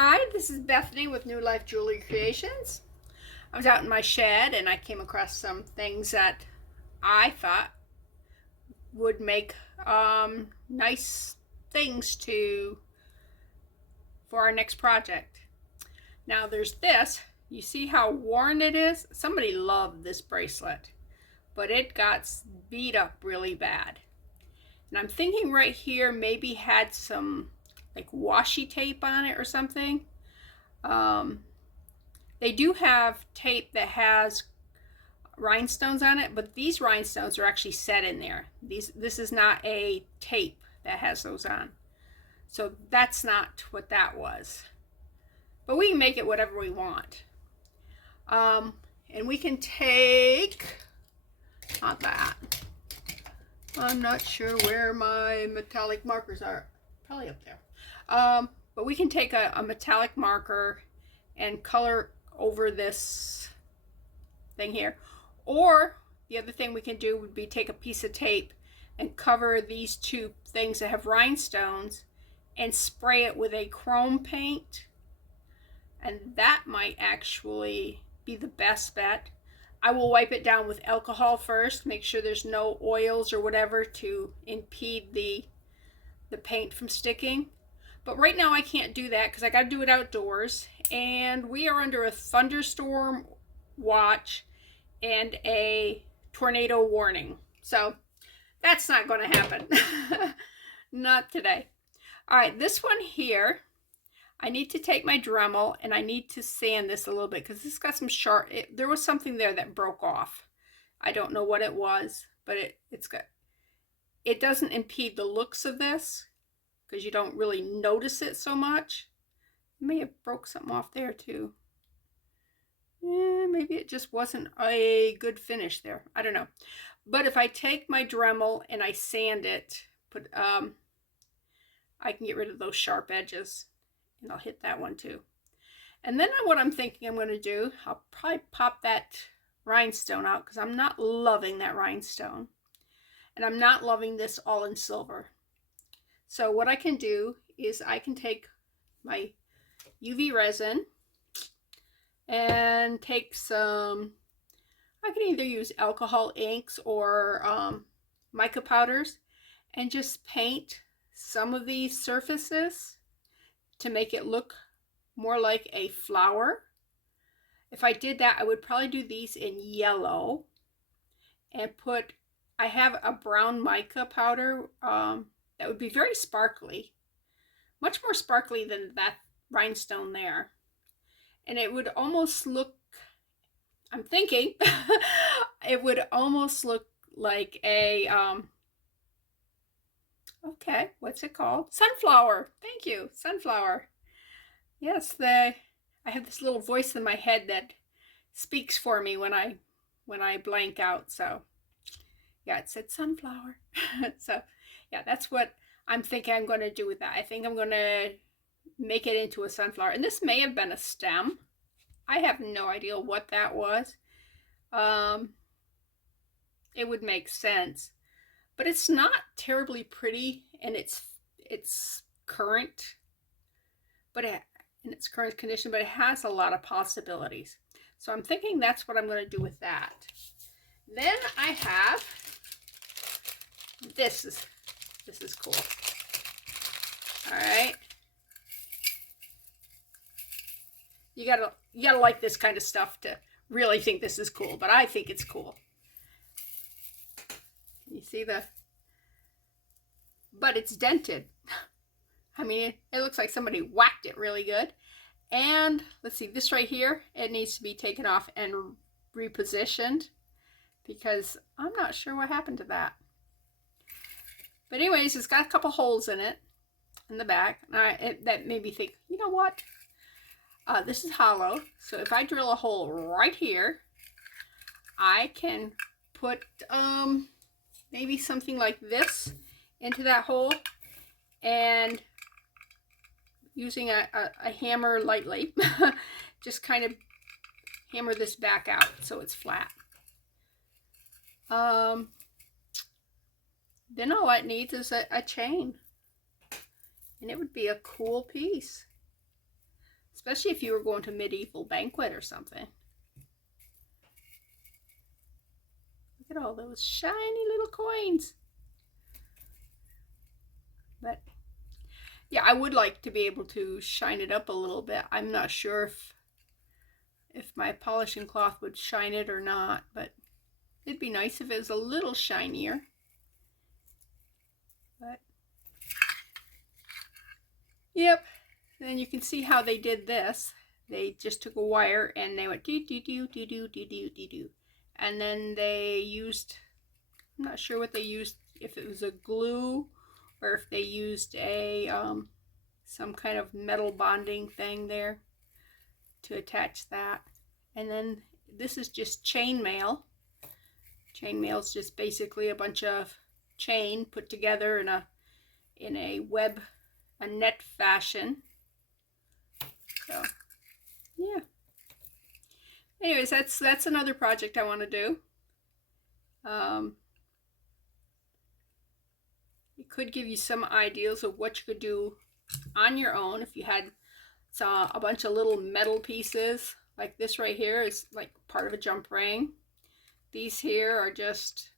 Hi, this is Bethany with New Life Jewelry Creations. I was out in my shed and I came across some things that I thought would make nice things for our next project. Now there's this. You see how worn it is? Somebody loved this bracelet, but it got beat up really bad. And I'm thinking right here maybe had some like washi tape on it or something. They do have tape that has rhinestones on it, but these rhinestones are actually set in there. This is not a tape that has those on. So that's not what that was. But we can make it whatever we want. And we can take, not that. I'm not sure where my metallic markers are. Probably up there. But we can take a metallic marker and color over this thing here. Or the other thing we can do would be take a piece of tape and cover these two things that have rhinestones and spray it with a chrome paint. And that might actually be the best bet. I will wipe it down with alcohol first, make sure there's no oils or whatever to impede the paint from sticking. But right now I can't do that because I got to do it outdoors, and we are under a thunderstorm watch and a tornado warning. So that's not going to happen. Not today. All right, this one here, I need to take my Dremel and I need to sand this a little bit because this got some sharp, there was something there that broke off. I don't know what it was, but it doesn't impede the looks of this because you don't really notice it so much. It may have broke something off there too. Yeah, maybe it just wasn't a good finish there. I don't know. But if I take my Dremel and I sand it, I can get rid of those sharp edges. And I'll hit that one too. And then what I'm thinking I'm going to do, I'll probably pop that rhinestone out because I'm not loving that rhinestone. And I'm not loving this all in silver. So what I can do is I can take my UV resin and take some, I can either use alcohol inks or mica powders and just paint some of these surfaces to make it look more like a flower. If I did that, I would probably do these in yellow and I have a brown mica powder that would be very sparkly, much more sparkly than that rhinestone there. And it would almost look, I'm thinking, it would almost look like a, okay, what's it called? Sunflower. Thank you, sunflower. Yes, I have this little voice in my head that speaks for me when I blank out. So yeah, it said sunflower. So yeah, that's what I'm thinking I'm going to do with that. I think I'm going to make it into a sunflower. And this may have been a stem. I have no idea what that was. It would make sense. But it's not terribly pretty in its current, in its current condition, but it has a lot of possibilities. So I'm thinking that's what I'm going to do with that. Then I have, this is cool. All right. You gotta like this kind of stuff to really think this is cool, but I think it's cool. You see but it's dented. I mean, it looks like somebody whacked it really good. And let's see, this right here, it needs to be taken off and repositioned because I'm not sure what happened to that. But anyways, it's got a couple holes in it in the back. That made me think, you know what? This is hollow. So if I drill a hole right here, I can put maybe something like this into that hole, and using a hammer lightly, just kind of hammer this back out so it's flat. Then all it needs is a chain, and it would be a cool piece. especially if you were going to medieval banquet or something. Look at all those shiny little coins. But yeah, I would like to be able to shine it up a little bit. I'm not sure if my polishing cloth would shine it or not, but it'd be nice if it was a little shinier. But yep, then you can see how they did this. They just took a wire and they went doo doo doo doo doo doo doo doo doo, and then they used, I'm not sure what they used, if it was a glue or if they used a some kind of metal bonding thing there to attach that. And then this is just chain mail. Chain mail is just basically a bunch of chain put together in a web, a net fashion. So yeah. Anyways, that's another project I want to do. It could give you some ideas of what you could do on your own if you had a bunch of little metal pieces. Like this right here is like part of a jump ring. These here are just,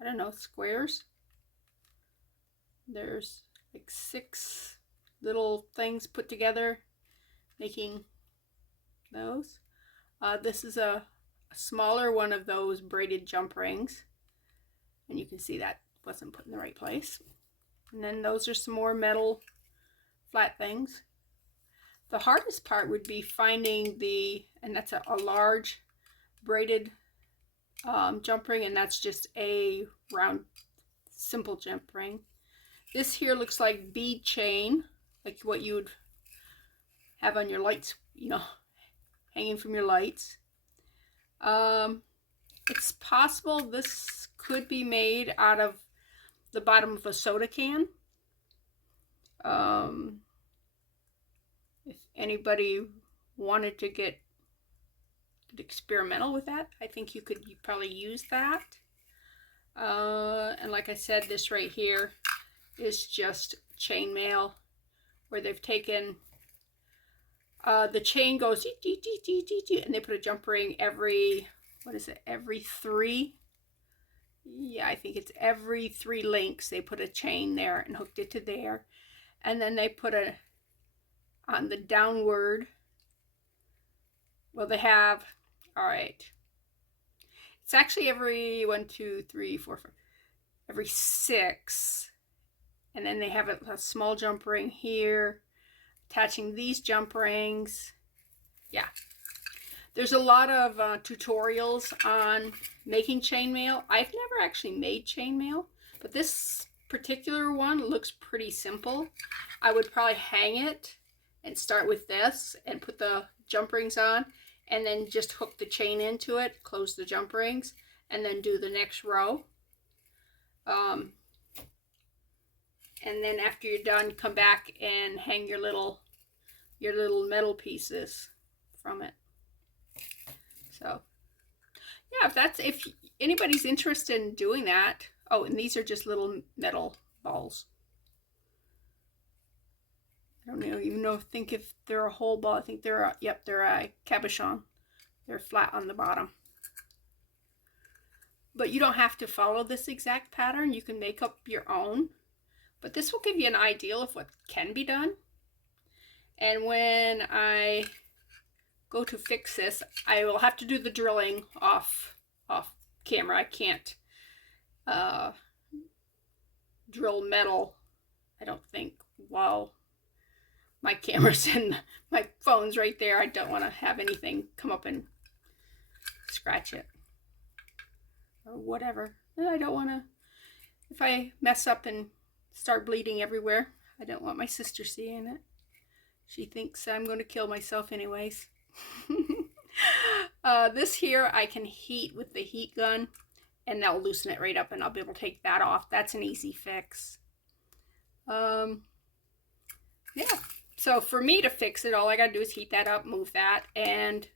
I don't know, squares. There's like 6 little things put together making those. This is a smaller one of those braided jump rings, and you can see that wasn't put in the right place. And then those are some more metal flat things. The hardest part would be finding and that's a large braided jump ring, and that's just a round simple jump ring. This here looks like bead chain, like what you would have on your lights, you know, hanging from your lights. It's possible this could be made out of the bottom of a soda can. If anybody wanted to get experimental with that, I think you could probably use that. And like I said, this right here is just chain mail, where they've taken the chain goes and they put a jump ring every, what is it, every 3, yeah, I think it's every 3 links they put a chain there and hooked it to there, and then they put on the downward, well, they have, all right, it's actually every 1 2 3 4 5, every 6, and then they have a small jump ring here attaching these jump rings. Yeah, there's a lot of tutorials on making chainmail. I've never actually made chainmail, but this particular one looks pretty simple. I would probably hang it and start with this and put the jump rings on, and then just hook the chain into it, close the jump rings, and then do the next row. And then after you're done, come back and hang your little metal pieces from it. So yeah, if anybody's interested in doing that. Oh, and these are just little metal balls. I don't even think if they're a whole ball. I think they're they're a cabochon. They're flat on the bottom. But you don't have to follow this exact pattern. You can make up your own. But this will give you an idea of what can be done. And when I go to fix this, I will have to do the drilling off camera. I can't drill metal, I don't think, while my camera's in my phone's right there. I don't want to have anything come up and scratch it or whatever. I don't want to, if I mess up and start bleeding everywhere, I don't want my sister seeing it. She thinks I'm going to kill myself anyways. This here I can heat with the heat gun, and that'll loosen it right up, and I'll be able to take that off. That's an easy fix. Yeah, so for me to fix it, all I gotta do is heat that up, move that, and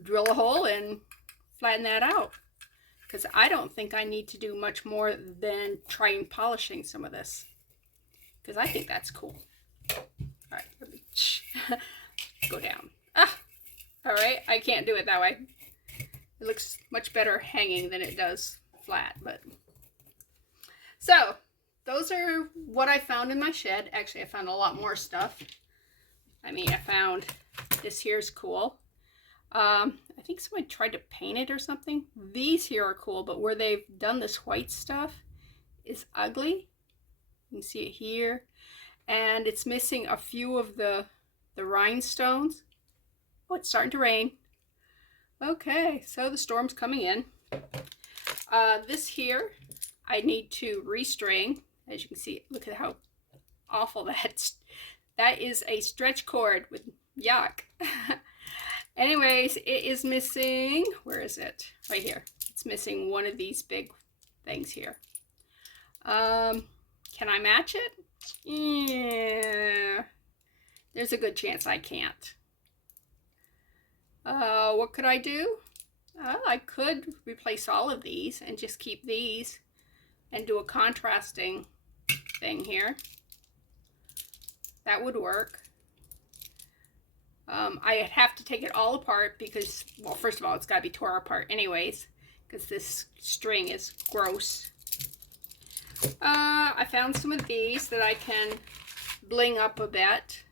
drill a hole and flatten that out, because I don't think I need to do much more than trying polishing some of this, because I think that's cool. All right, Go down. Ah, all right, I can't do it that way. It looks much better hanging than it does flat, but. So, those are what I found in my shed. Actually, I found a lot more stuff. I mean, I found this here's cool. I think someone tried to paint it or something. These here are cool, but where they've done this white stuff is ugly. You can see it here. And it's missing a few of the rhinestones. Oh, it's starting to rain. Okay, so the storm's coming in. This here, I need to restring. As you can see, look at how awful that is a stretch cord with yuck. Anyways, it is missing, where is it? Right here. It's missing one of these big things here. Can I match it? Yeah. There's a good chance I can't. What could I do? I could replace all of these and just keep these and do a contrasting thing here. That would work. I'd have to take it all apart because, well, first of all, it's got to be tore apart anyways, because this string is gross. I found some of these that I can bling up a bit.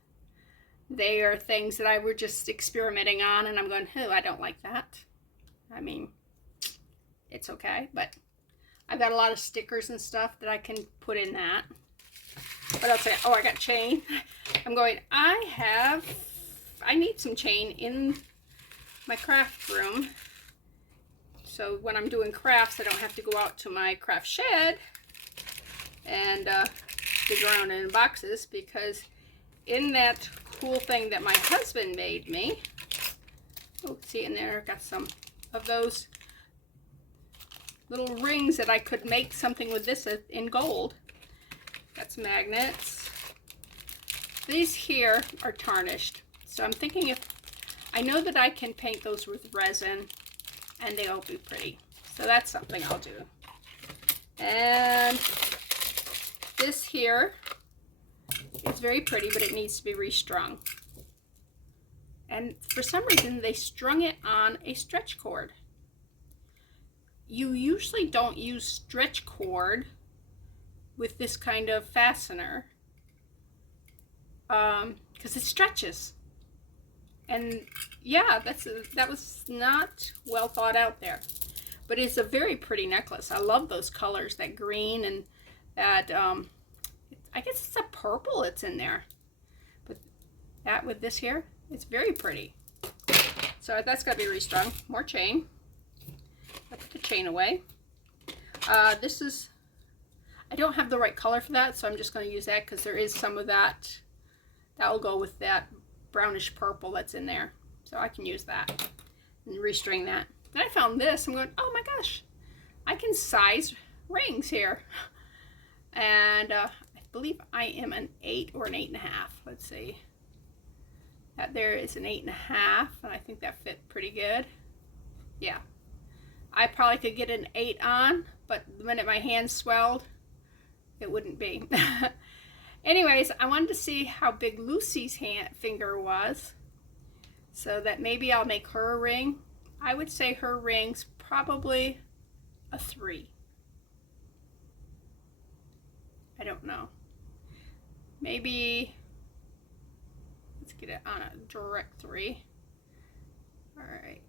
They are things that I were just experimenting on, and I'm going, oh, I don't like that. I mean, it's okay, but I've got a lot of stickers and stuff that I can put in that. What else? Oh, I got chain. I'm going, I need some chain in my craft room. So when I'm doing crafts, I don't have to go out to my craft shed and dig around in boxes, because in that cool thing that my husband made me, oh, see in there, got some of those little rings that I could make something with this in gold. Got some magnets. These here are tarnished, so I'm thinking if I know that I can paint those with resin and they'll be pretty, so that's something I'll do. And this here is very pretty, but it needs to be restrung, and for some reason they strung it on a stretch cord. You usually don't use stretch cord with this kind of fastener because it stretches, and yeah, that was not well thought out there, but it's a very pretty necklace. I love those colors, that green and that I guess it's a purple that's in there, but that with this here, it's very pretty. So that's got to be restrung. More chain. I put the chain away. This is, I don't have the right color for that, so I'm just going to use that because there is some of that. That will go with that brownish purple that's in there. So I can use that and restring that. Then I found this. I'm going, oh my gosh, I can size rings here. And I believe I am an 8 or an 8.5. Let's see. That there is an 8.5, and I think that fit pretty good. Yeah. I probably could get an 8 on, but the minute my hands swelled, it wouldn't be. Anyways, I wanted to see how big Lucy's finger was, so that maybe I'll make her a ring. I would say her ring's probably a 3. I don't know. Maybe, let's get it on a direct 3. All right.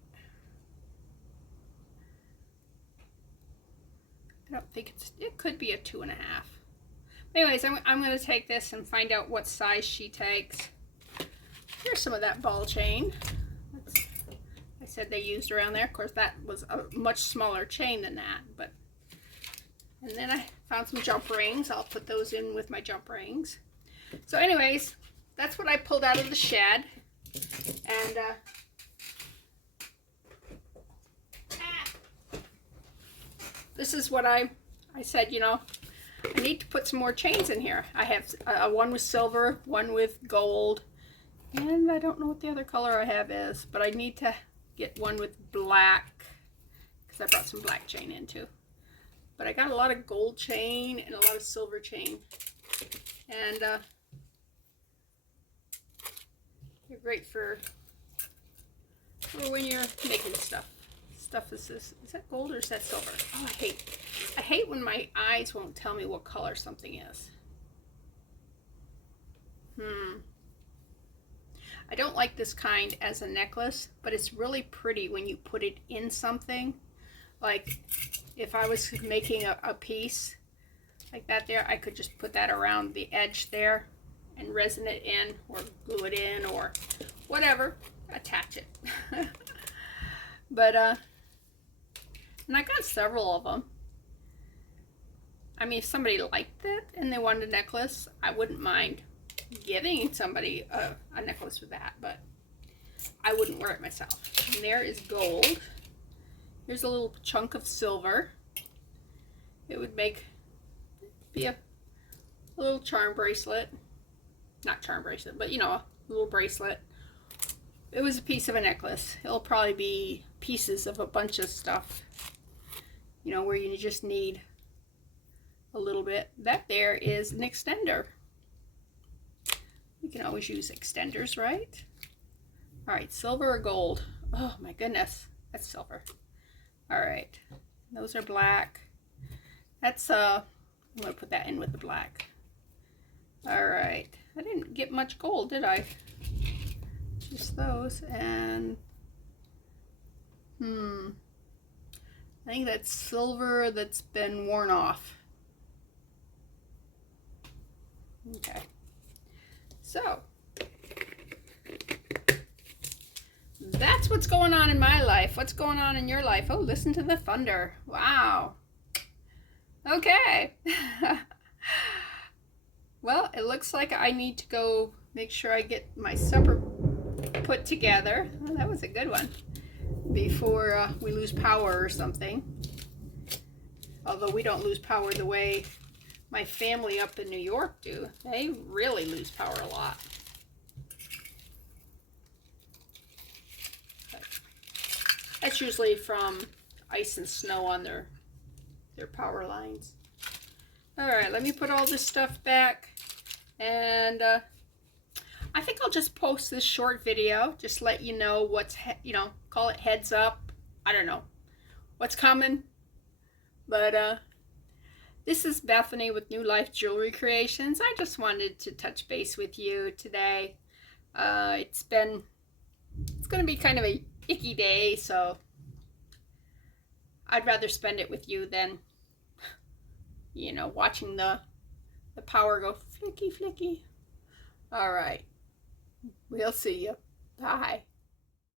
I don't think it could be a 2.5. Anyways, I'm going to take this and find out what size she takes. Here's some of that ball chain. I said they used around there. Of course, that was a much smaller chain than that. But and then I found some jump rings. I'll put those in with my jump rings. So anyways, that's what I pulled out of the shed. And this is what I said, you know, I need to put some more chains in here. I have one with silver, one with gold, and I don't know what the other color I have is, but I need to get one with black because I brought some black chain in too. But I got a lot of gold chain and a lot of silver chain, and They're great for when you're making stuff. Stuff is this. Is that gold or is that silver? Oh, I hate when my eyes won't tell me what color something is. I don't like this kind as a necklace, but it's really pretty when you put it in something. Like if I was making a piece like that there, I could just put that around the edge there and resin it in or glue it in or whatever, attach it. But and I got several of them. I mean, if somebody liked it and they wanted a necklace, I wouldn't mind giving somebody a necklace with that, but I wouldn't wear it myself. And there is gold. Here's a little chunk of silver. It would be a little charm bracelet. Not charm bracelet, but you know, a little bracelet. It was a piece of a necklace. It'll probably be pieces of a bunch of stuff, you know, where you just need a little bit. That there is an extender. You can always use extenders, right? All right, silver or gold? Oh my goodness, that's silver. All right, those are black. That's I'm gonna put that in with the black. All right, I didn't get much gold, did I? Just those, and I think that's silver that's been worn off. Okay, so that's what's going on in my life. What's going on in your life? Oh, listen to the thunder. Wow. Okay. Well, it looks like I need to go make sure I get my supper put together. Oh, that was a good one. Before we lose power or something. Although we don't lose power the way my family up in New York do. They really lose power a lot. But that's usually from ice and snow on their power lines. All right, let me put all this stuff back, and I think I'll just post this short video, just let you know what's, you know, call it heads up. I don't know what's coming, but this is Bethany with New Life Jewelry Creations. I just wanted to touch base with you today. It's going to be kind of a icky day, so I'd rather spend it with you than, you know, watching the power go flicky flicky. All right, we'll see you. Bye.